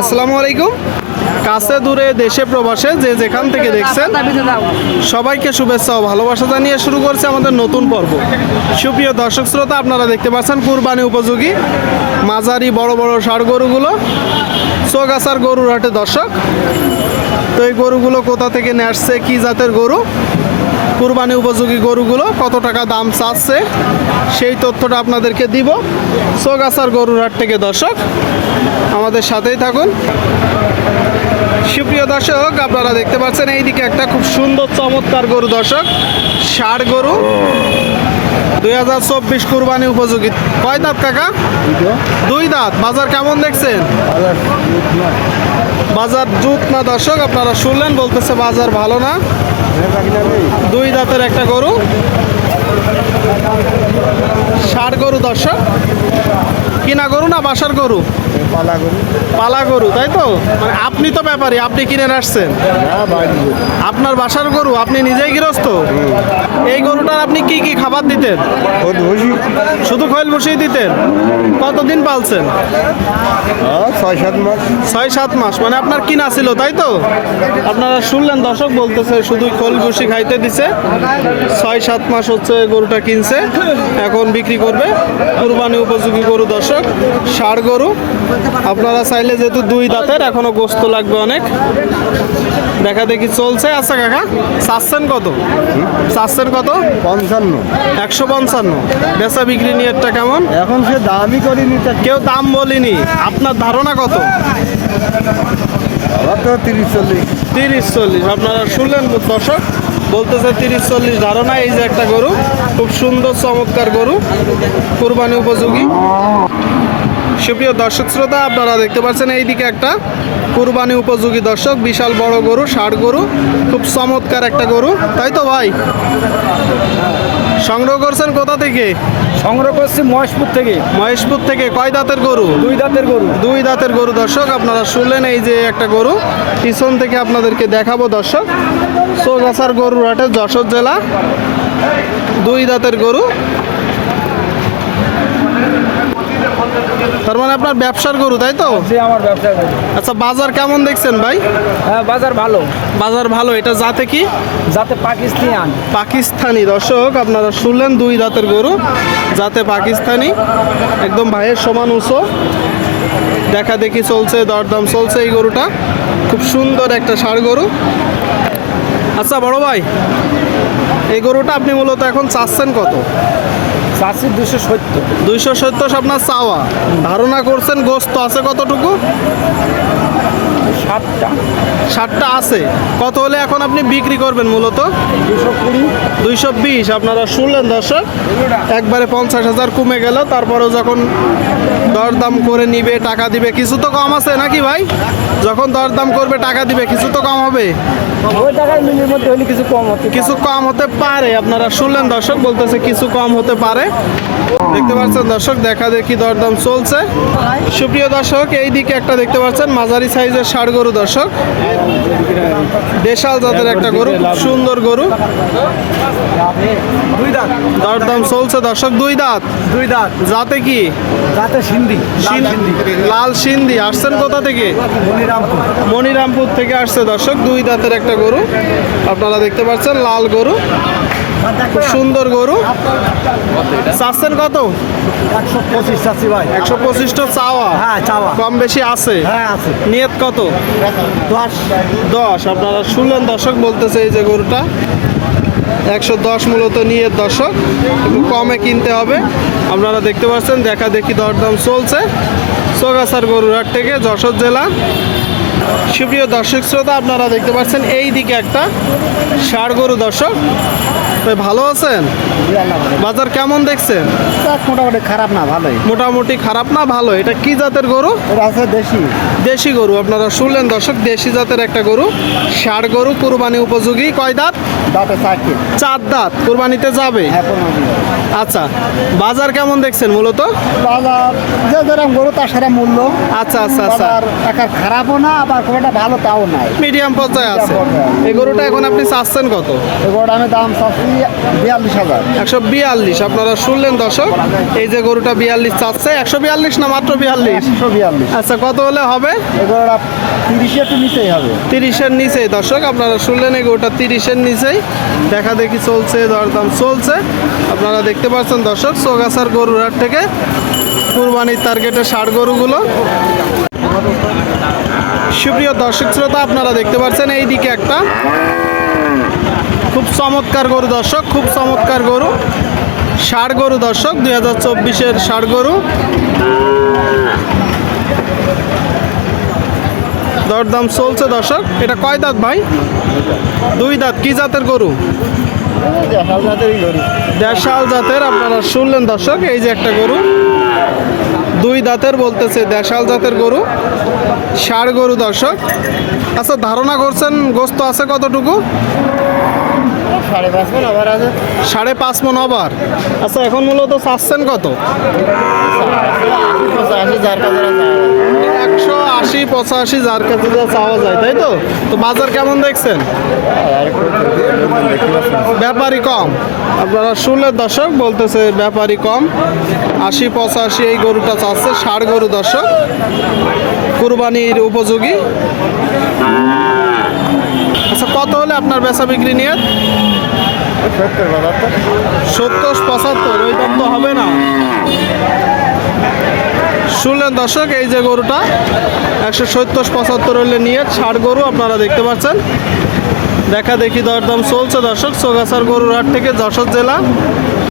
আসসালামু আলাইকুম। কাছে দূরে দেশে প্রবাসে যে যেখান থেকে দেখছেন সবাইকে শুভেচ্ছা ও ভালোবাসা জানিয়ে শুরু করছে আমাদের নতুন পর্ব। সুপ্রিয় দর্শক শ্রোতা, আপনারা দেখতে পাচ্ছেন কুরবানি উপযোগী মাঝারি বড় বড় ষাঁড় গরুগুলো চৌগাছার গরুর হাটে। দর্শক, তো এই গরুগুলো কোথা থেকে নিয়ে আসছে, কী জাতের গরু, কুরবানি উপযোগী গরুগুলো কত টাকা দাম চাচ্ছে, সেই তথ্যটা আপনাদেরকে দিব চৌগাছার গরুর হাট থেকে। দর্শক, আমাদের সাথেই থাকুন। সুপ্রিয় দর্শক, আপনারা দেখতে পাচ্ছেন এইদিকে একটা খুব সুন্দর চমৎকার গরু। দর্শক, ষাঁড় গরু 2024 কুরবানি উপযোগী। কয় দাঁত কাকা? দুই দাঁত। বাজার কেমন দেখছেন? বাজার জুত না। দর্শক, আপনারা শুনলেন, বলতেছে বাজার ভালো না। দুই দাঁতের একটা গরু, ষাঁড় গরু। দর্শক, কিনা গরু না বাসার গরু? পালা গরু, তাই তো? মানে আপনি তো ব্যাপারী, আপনি কিনে আসছেন? আপনার বাসার গরু, আপনি নিজেই গৃহস্থ? এই গরুটার আপনি কি কি খাবার দিতেন? শুধু খৈল বসিয়ে দিতেন? কতদিন পালছেন? 6-7 মাস। মানে আপনার কিনা ছিল, তাই তো? আপনারা শুনলেন, দর্শক বলতেছে শুধু খোল বসি খাইতে দিছে। 6-7 মাস হচ্ছে গরুটা কিনছে, এখন বিক্রি করবে। কুরবানি উপযোগী গরু। দর্শক, ষাঁড় গরু। আপনারা চাইলে, যেহেতু দুই দাঁতের, এখনো গোস্ত লাগবে অনেক, দেখা দেখি চলছে। আচ্ছা কাকা, চাচ্ছেন কত? চাচ্ছেন কত? 155। বেচা বিক্রি নিয়ে একটা কেমন? এখন সে দামই করিনি, কেউ দাম বলিনি। আপনার ধারণা কত? 30-40। আপনারা শুনলেন দর্শক, বলতেছে 30-40 ধারণা। এই যে একটা গরু, খুব সুন্দর চমৎকার গরু, কুরবানি উপযোগী। সুপ্রিয় দর্শক শ্রোতা, আপনারা দেখতে পাচ্ছেন এইদিকে একটা কুরবানি উপযোগী। দর্শক, বিশাল বড় গরু, ষাঁড় গরু, খুব চমৎকার একটা গরু, তাই তো ভাই? সংগ্রহ করছেন কোথা থেকে? সংগ্রহ করছি মহেশপুর থেকে। মহেশপুর থেকে। কয় দাঁতের গরু? দুই দাঁতের গরু। দুই দাঁতের গরু। দর্শক, আপনারা শুনলেন, এই যে একটা গরু, পিছন থেকে আপনাদেরকে দেখাবো। দর্শক, চৌগাছার গরুর হাটে, যশোর জেলা, দুই দাঁতের গরু। তার মানে আপনার ব্যবসার গরু, তাই তো? আমার ব্যবসা গরু। আচ্ছা, বাজার কেমন দেখছেন ভাই? হ্যাঁ, বাজার ভালো। বাজার ভালো। এটা জাতে কি? যাতে পাকিস্তানি। দর্শক, আপনারা শুনলেন, দুই দাঁতের গরু, যাতে পাকিস্তানি, একদম ভাইয়ের সমান উঁচু। দেখা দেখি চলছে, দরদাম চলছে। এই গরুটা খুব সুন্দর একটা ষাঁড় গরু। আচ্ছা বড় ভাই, এই গরুটা আপনি মূলত এখন চাচ্ছেন কত? 270 আপনার চাওয়া। ধারণা করছেন গোস্ত আছে কতটুকু? 60টা আছে। কত হলে এখন আপনি বিক্রি করবেন মূলত? 220। আপনারা শুনলেন দর্শক, একবারে 50,000 কমে গেল। তারপরেও যখন দরদাম করে নিবে, টাকা দিবে, কিছু তো কম আছে নাকি ভাই? যখন দরদাম করবে, টাকা দিবে, কিছু তো কম হবে? কিছু কম হতে পারে। আপনারা শুনলেন দর্শক, বলতেছে কিছু কম হতে পারে। দেখতে পাচ্ছেন দর্শক, দেখা দেখি দরদাম চলছে। সুপ্রিয় দর্শক, এই দিকে একটা দেখতে পাচ্ছেন মাঝারি সাইজের ষাঁড় গরু। দর্শক, দেশাল জাতের একটা গরু, খুব সুন্দর গরু। দরদাম চলছে দর্শক। দুই দাঁত। জাতে কি? লাল সিন্ধি। আসছেন কোথা থেকে? মনিরামপুর থেকে আসছে। দর্শক, দুই দাঁতের একটা গরু, আপনারা দেখতে পাচ্ছেন, লাল গরু, খুব সুন্দর গরু। চাচ্ছেন কত? 125টা চাওয়া। কম বেশি আছে? নিয়ত কত? 10। আপনারা শুনলেন দর্শক, বলতেছে এই যে গরুটা 110 মূলত নিয়ত। দর্শক, একটু কমে কিনতে হবে। আপনারা দেখতে পাচ্ছেন, দেখা দেখি দরদাম চলছে চৌগাছার গরুর হাট থেকে, যশোর জেলা। সুপ্রিয় দর্শক শ্রোতা, আপনারা দেখতে পাচ্ছেন এই দিকে একটা ষাঁড় গরু। দর্শক, ভালো আছেন? বাজার কেমন দেখছেন? মোটামুটি খারাপ না, ভালোই। মোটামুটি খারাপ না, ভালো। এটা কি জাতের গরু? দেশি গরু। আপনারা শুনলেন দর্শক, দেশি জাতের একটা গরু, ষাঁড় গরু, কুরবানি উপযোগী। কয় দাঁত? 4 দাঁত। কুরবানিতে যাবে? আচ্ছা, বাজার কেমন দেখছেন মূলত? বাজার যে যেরকম গরু তার সেরা মূল্য। আচ্ছা আচ্ছা আচ্ছা, বাজার একা খারাপও না, আবার খুব একটা ভালো তাও নাই। মিডিয়াম পর্যায়ে আছে। এই গরুটা এখন আপনি চাচ্ছেন কত? এই গরুটা আমি দাম চাচ্ছি 42,000। 142। আপনারা শুনলেন দর্শক, এই যে গরুটা 42 চাচ্ছে। 142 না মাত্র 42? 142। আচ্ছা, কত হলে হবে? এই গরুটা 30 একটু নিচেই হবে। 30-এর নিচেই দর্শক, আপনারা শুনলেন এই গরুটা 30-এর নিচেই। দেখা দেখি চলছে, দরদাম চলছে। আপনারা দেখতে পাচ্ছেন দর্শক, চৌগাছার গরুর হাট থেকে কুরবানির টার্গেটে ষাঁড় গরুগুলো। সুপ্রিয় দর্শক শ্রোতা, আপনারা দেখতে পাচ্ছেন এইদিকে একটা খুব চমৎকার গরু দর্শক, খুব চমৎকার গরু, ষাঁড় গরু দর্শক, 2024-এর ষাঁড় গরু। দরদাম চলছে দর্শক। এটা কয় দাঁত ভাই? 2 দাঁত। কি জাতের গরু? দেশাল জাতের। আপনারা শুনলেন দর্শক, এই যে একটা গরু 2 দাঁতের বলতেছে, দেশাল জাতের গরু, ষাঁড় গরু দর্শক। আচ্ছা, ধারণা করছেন গোস্ত আছে কতটুকু? 5.5 মণ আবার আছে। 5.5 মণ আবার। আচ্ছা, এখন মূলত চাচ্ছেন কত? 85 যার কাছে 180-85 যার কাছে যা চাওয়া যায়, তাই তো? তো বাজার কেমন দেখছেন? ব্যাপারী কম। আপনারা শুনলেন দর্শক, বলতেছে ব্যাপারী কম। 80-85 এই গরুটা চাচ্ছে, ষাঁড় গরু দর্শক, কুরবানির উপযোগী। আচ্ছা, কত হলে আপনার বেচা বিক্রি নিয়ে? 70-75। ওই দাম তো হবে না। শুনলেন দর্শক, এই যে গরুটা 170-75 হলে নিয়ে ষাঁড় গরু আপনারা দেখতে পাচ্ছেন। দেখা দেখি দরদাম চলছে দর্শক, চৌগাছার গরুর হাট থেকে, যশোর জেলা।